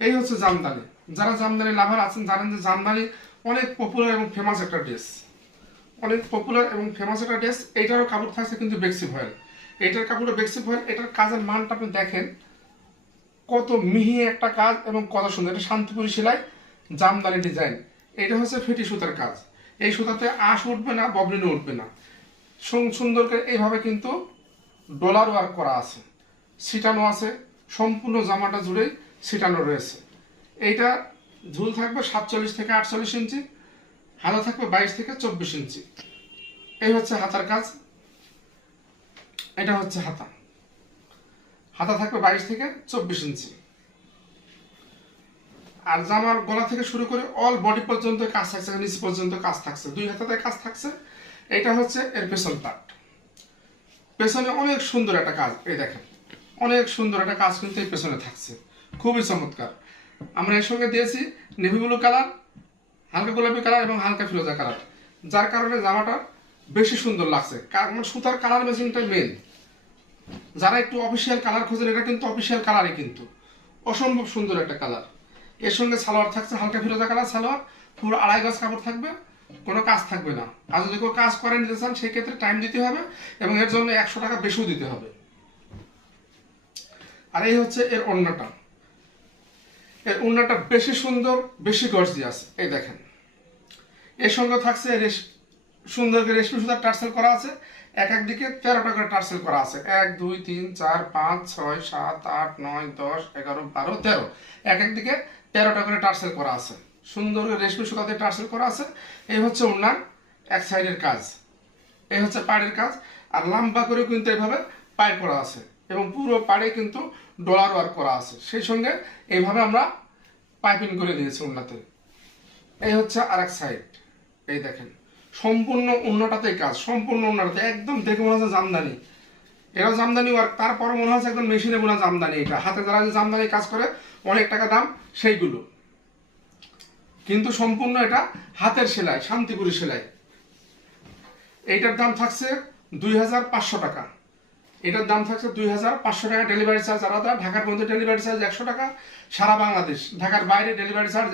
এই হচ্ছে জামদানি। যারা জামদানি লাভার আছেন জানেন যে জামদানি অনেক পপুলার এবং ফেমাস একটা ড্রেস, অনেক পপুলার এবং ফেমাস একটা ড্রেস। এইটারও কাপড় থাকছে কিন্তু বেক্সি ভয়েল। এইটার কাপড়টা বেক্সি ভয়েল। এটার কাজের মানটা আপনি দেখেন কত মিহি একটা কাজ এবং কত সুন্দর। এটা শান্তিপুরি সেলাই, জামদানি ডিজাইন। এটা হচ্ছে ফেটি সুতার কাজ। এই সুতাতে আঁশ উঠবে না, ববলিনও উঠবে না। সুন্দর করে এইভাবে কিন্তু ডলার ওয়ার্ক করা আছে, ছিটানো আছে, সম্পূর্ণ জামাটা জুড়েই ছিটানো রয়েছে। এইটা ঝুল থাকবে 47 থেকে 48 ইঞ্চি, হাতা থাকবে 22 থেকে 24 ইঞ্চি। এই হচ্ছে হাতার কাজ। এটা হচ্ছে হাতা, হাতা থাকবে 22 থেকে 24 ইঞ্চি। আর জামার গলা থেকে শুরু করে অল বডি পর্যন্ত কাজ থাকছে, নিচ পর্যন্ত কাজ থাকছে, দুই হাতাতে কাজ থাকছে। এটা হচ্ছে এর পেছন পার্ট। পেছনে অনেক সুন্দর একটা কাজ, এই দেখেন অনেক সুন্দর একটা কাজ কিন্তু এই পেছনে থাকছে, খুবই চমৎকার। আমরা এর সঙ্গে দিয়েছি নেভি ব্লু কালার, হালকা গোলাপি কালার এবং হালকা ফিরোজা কালার, যার কারণে জামাটা বেশি সুন্দর লাগছে। কারণ সুতার কালার ম্যাচিংটা মেন। যারা একটু অফিসিয়াল কালার খোঁজেন, এটা কিন্তু অফিসিয়াল কালারই, কিন্তু অসম্ভব সুন্দর একটা কালার। এর সঙ্গে সালোয়ার থাকছে হালকা ফিরোজা কালার সালোয়ার, পুরো 2.5 গজ কাপড় থাকবে, কোনো কাজ থাকবে না। আর যদি কেউ কাজ করে নিতে চান সেক্ষেত্রে টাইম দিতে হবে এবং এর জন্য 100 টাকা বেশিও দিতে হবে। আর এই হচ্ছে এর ওড়নাটা। এর ওড়নাটা বেশি সুন্দর, বেশি গর্জিয়াস। এই দেখেন এর সঙ্গে থাকছে সুন্দর করে রেশমি সুতার টার্সেল করা আছে। এক এক দিকে 13টা করে টার্সেল করা আছে। 1 2 3 4 5 6 7 8 9 10 11 12 13, এক এক দিকে 13টা করে টার্সেল করা আছে। সুন্দর করে রেশমি সুতাতে টার্সেল করা আছে। এই হচ্ছে ওড়নার এক সাইডের কাজ, এই হচ্ছে পাড়ের কাজ। আর লম্বা করে কিন্তু এইভাবে পাড় করা আছে এবং পুরো পাড়ে কিন্তু ডলার ওয়ার্ক করা আছে। সেই সঙ্গে এইভাবে আমরা পাইপিং করে দিয়েছি ওড়নাতে। এই হচ্ছে আর এক সাইড। এই দেখেন সম্পূর্ণ ওড়নাটাতেই কাজ, সম্পূর্ণ ওড়নাটাতে একদম দেখে মনে হচ্ছে জামদানি। এরা জামদানি ওয়ার্ক, তারপরে মনে হচ্ছে একদম মেশিনে বোনা জামদানি। এটা হাতে যারা জামদানি কাজ করে অনেক টাকা দাম সেইগুলো, কিন্তু সম্পূর্ণ এটা হাতের সেলাই, শান্তিপুরি সেলাই। এইটার দাম থাকছে 2500 টাকা। এটার দাম থাকছে 2500 টাকা ডেলিভারি চার্জ আলাদা। ঢাকার মধ্যে ডেলিভারি চার্জ 100 টাকা, সারা বাংলাদেশ। ঢাকার বাইরে ডেলিভারি চার্জ